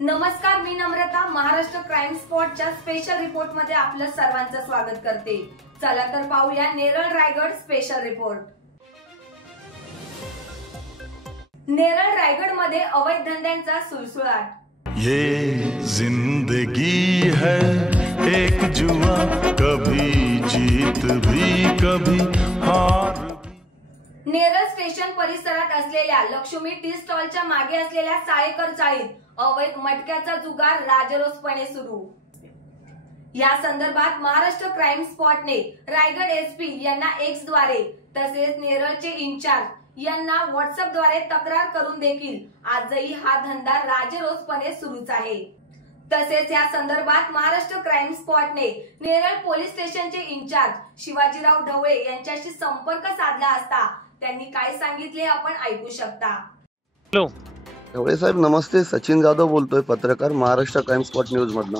नमस्कार, मी नम्रता Maharashtra crime स्पॉटच्या special report मध्ये आपलं सर्वांचं स्वागत करते। चला तर पाहूया नेरळ रायगड स्पेशल रिपोर्ट। नेरळ रायगड मध्ये अवैध धंद्यांचा सुळसुळाट। ये जिंदगी है एक जुआ, कभी जीत भी कभी हार। नेरळ स्टेशन परिसरात असलेल्या लक्ष्मी टी स्टॉलच्या मागे असलेल्या साळेकर चाळीत अवैध मटक्याचा जुगार राजरोसपणे सुरू। या संदर्भात महाराष्ट्र क्राइम स्पॉटने रायगड एसपी यांना एक्स द्वारे तसेच नेरळचे इन्चार्ज यांना व्हॉट्सअप द्वारे तक्रार करून देखील आजही हा धंदा राजरोसपणे सुरूच आहे। तसेच या संदर्भात महाराष्ट्र क्राइम स्पॉटने नेरळ पोलीस स्टेशनचे इन्चार्ज शिवाजीराव ढवळे यांच्याशी संपर्क साधला असता त्यांनी काय सांगितले आपण ऐकू शकता। हॅलो ढवळे साहेब, नमस्ते। सचिन जाधव बोलतोय, पत्रकार, महाराष्ट्र क्राइम स्पॉट न्यूज मधनं।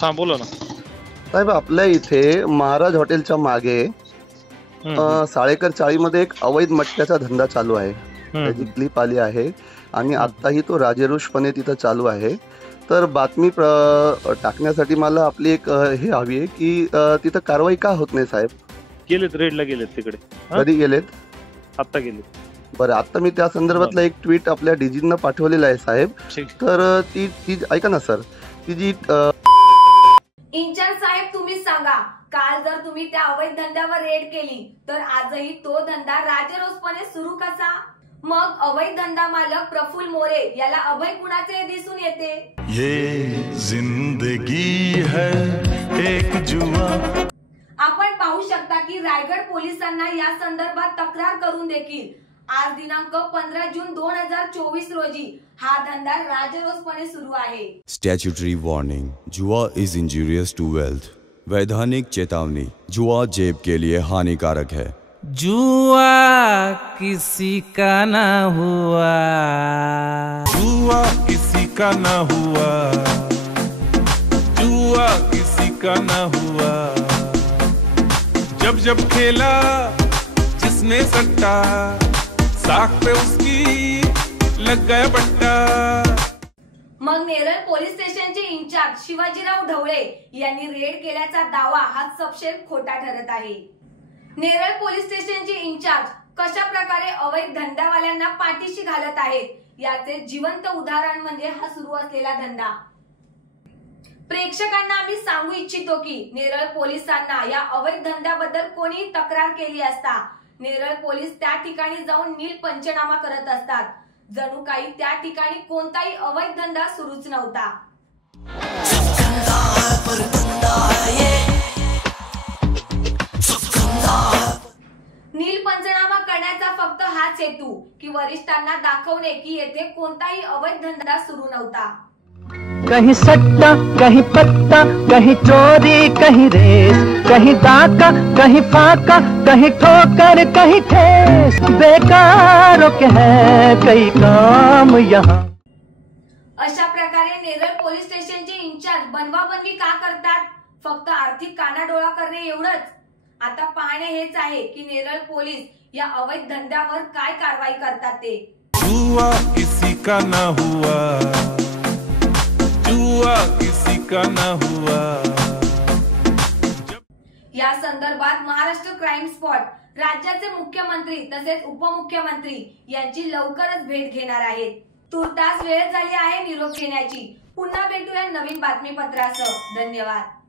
हा, बोला ना साहेब, आपल्या इथे महाराज हॉटेलच्या मागे साळेकर चाळीमध्ये एक अवैध मटक्याचा धंदा चालू आहे। त्याची क्लिप आली आहे आणि आताही तो राजरोषपणे तिथं चालू आहे। तर बातमी टाकण्यासाठी मला आपली एक हे हवी आहे की तिथं कारवाई का होत नाही साहेब? गेलेत, रेडला गेलेत तिकडे। कधी गेलेत? आता गेलेत। बरं, आता मी त्या संदर्भातला एक ट्विट आपल्या डीजींना पाठवलेला आहे साहेब। तर ती ऐका ना सर, ती जी इन्चार्ज साहेब तुम्ही सांगा, काल जर तुम्ही त्या अवैध धंद्यावर रेड केली तर आजही तो धंदा राजरोसपणे सुरू कसा? मग अवैध धंदा मालक प्रफुल्ल मोरे याला अभय कुणाचे दिसून येते? ये जिंदगी है एक जुआ। आपण पाहू शकता की रायगड पोलिसांना या संदर्भात तक्रार करून देखील आज दिनांक 15 जून 2024 रोजी हा धंदा राजरोसपणे सुरू आहे। स्टैट्यूटरी वार्निंग, जुआ इज इंजूरियस टू वेल्थ। वैधानिक चेतावनी, जुआ जेब के लिए हानिकारक है। जुआ किसी का ना हुआ, जुआ किसी का ना हुआ, जुआ किसी का ना हुआ। जब जब खेला जिसने सट्टा, साख पे उसकी लग गया बट्टा। मग नेरळ पोलीस स्टेशनचे इन्चार्ज शिवाजीराव ढवळे यांनी रेड केल्याचा दावा हा सपशेल खोटा ठरत आहे। नेरळ पोलीस स्टेशनचे इन्चार्ज कशा प्रकारे अवैध धंदावाल्यांना पाठीशी घालत आहेत याचे जिवंत उदाहरण म्हणजे हा सुरू असलेला धंदा। प्रेक्षकांना आम्ही सांगू इच्छितो की नेरळ पोलिसांना या अवैध धंद्याबद्दल कोणी तक्रार केली असता नेरळ पोलीस त्या ठिकाणी जाऊन नील पंचनामा करत असतात। जणू काही त्या ठिकाणी कोणताही अवैध धंदा सुरूच नव्हता। नील पंचनामा करण्याचा फक्त हाच हेतू की वरिष्ठांना दाखवणे की येथे कोणताही अवैध धंदा सुरू नव्हता। कहीं सट्टा, कहीं पत्ता, कहीं चोरी, कहीं रेस, कहीं डाका, कहीं फाका, कहीं ठोकर, कहीं ठेस, बेकारों के है कई काम यहाँ। अशा प्रकारे नेरळ पोलीस स्टेशनचे इन्चार्ज बनवाबनवी का करतात? फक्त आर्थिक कानाडोळा करणे एवढंच? आता पाहणे हेच आहे की नेरळ पोलीस या अवैध धंद्यावर काय कारवाई करतात ते। जुआ किसी का ना हुआ, जुआ किसी का ना हुआ। या संदर्भात महाराष्ट्र क्राइम स्पॉट राज्याचे मुख्यमंत्री तसेच उपमुख्यमंत्री यांची लवकरच भेट घेणार आहेत। तुर्तास वेळ झाली आहे निरोप घेण्याची। पुन्हा भेटूया नवीन बातमीपत्रासह। धन्यवाद।